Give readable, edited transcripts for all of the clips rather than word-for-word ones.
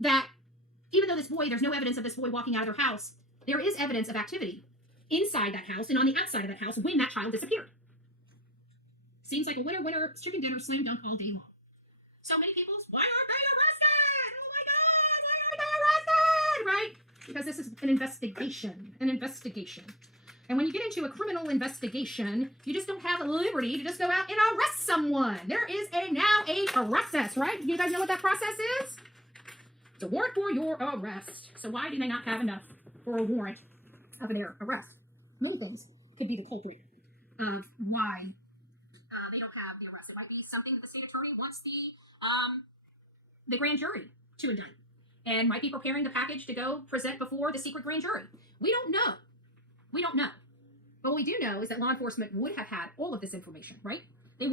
that even though this boy, there's no evidence of this boy walking out of their house, there is evidence of activity inside that house and on the outside of that house when that child disappeared. Seems like a winner, winner, chicken dinner, slam dunk all day long. So many people, why aren't they arrested? Oh my God, why aren't they arrested? Right? Because this is an investigation, And when you get into a criminal investigation, you just don't have the liberty to just go out and arrest someone. There is now a process, right? You guys know what that process is? It's a warrant for your arrest. So why do they not have enough for a warrant of an arrest? Many things could be the culprit of why they don't have the arrest. It might be something that the state attorney wants the grand jury to indict, and might be preparing the package to go present before the secret grand jury. We don't know. But what we do know is that law enforcement would have had all of this information, right? They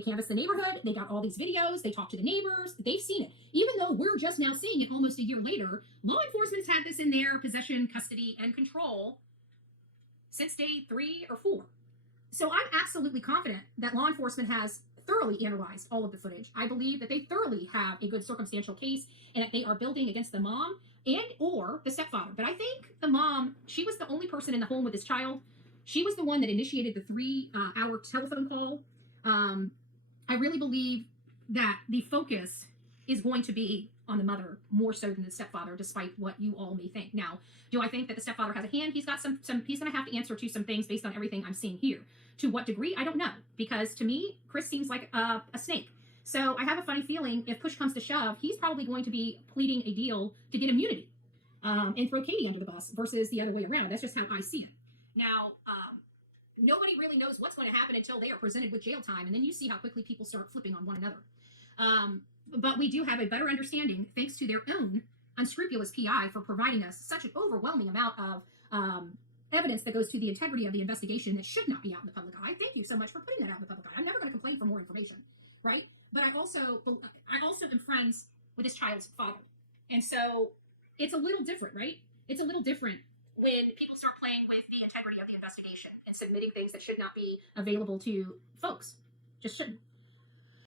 canvassed the neighborhood. They got all these videos. They talked to the neighbors. They've seen it. Even though we're just now seeing it almost a year later, law enforcement's had this in their possession, custody, and control since day 3 or 4. So I'm absolutely confident that law enforcement has thoroughly analyzed all of the footage. I believe that they thoroughly have a good circumstantial case and that they are building against the mom and or the stepfather. But I think the mom, she was the only person in the home with this child. She was the one that initiated the 3-hour telephone call. I really believe that the focus is going to be on the mother more so than the stepfather, despite what you all may think. Now, do I think that the stepfather has a hand? He's got some he's going to have to answer to some things based on everything I'm seeing here. To what degree? I don't know, because to me, Chris seems like a snake. So I have a funny feeling if push comes to shove, he's probably going to be pleading a deal to get immunity and throw Katie under the bus versus the other way around. That's just how I see it. Now, nobody really knows what's going to happen until they are presented with jail time, and then you see how quickly people start flipping on one another. But we do have a better understanding, thanks to their own unscrupulous PI for providing us such an overwhelming amount of evidence that goes to the integrity of the investigation that should not be out in the public eye. Thank you so much for putting that out in the public eye. I'm never going to complain for more information, right? But I also am friends with this child's father. And so it's a little different, right? It's a little different when people start playing with the integrity of the investigation and submitting things that should not be available to folks. Just shouldn't.